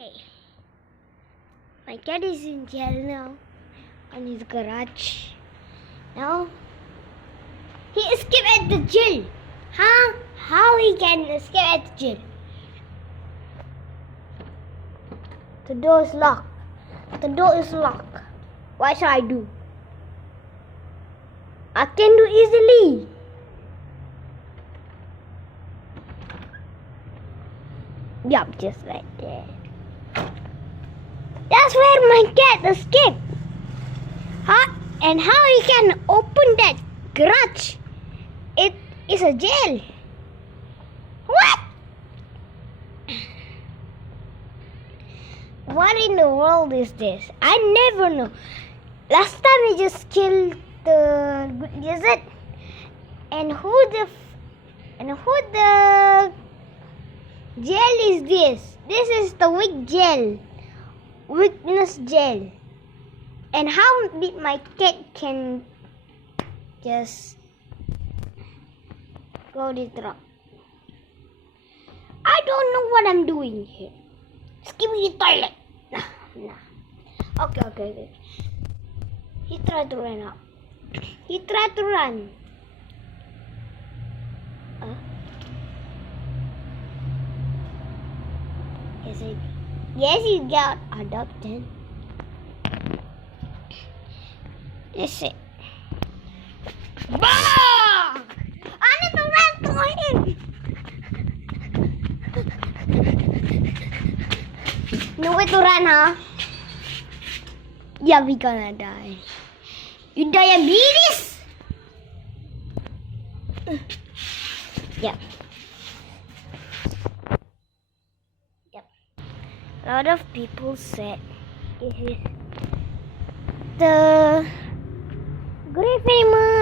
Okay, my cat is in jail now, on his garage. Now, he escaped at the jail. Huh? How he can escape at the jail? The door is locked. The door is locked. What shall I do? I can do easily. Yup, just right there. That's where my cat escaped. Huh? And how he can open that garage? It is a jail. What? What in the world is this? I never know. Last time we just killed the good lizard. And who the jail is this? This is the weak jail. Weakness jail. And how did my cat can just go this rock? I don't know what I'm doing here. Skip the toilet. Nah. Okay. He tried to run out. He tried to run. Yes, he got adopted. That's it. Bah! I need to run to him. Nowhere to run, huh? Yeah, we gonna die. You diabetes? Yep. A lot of people said this is the great famous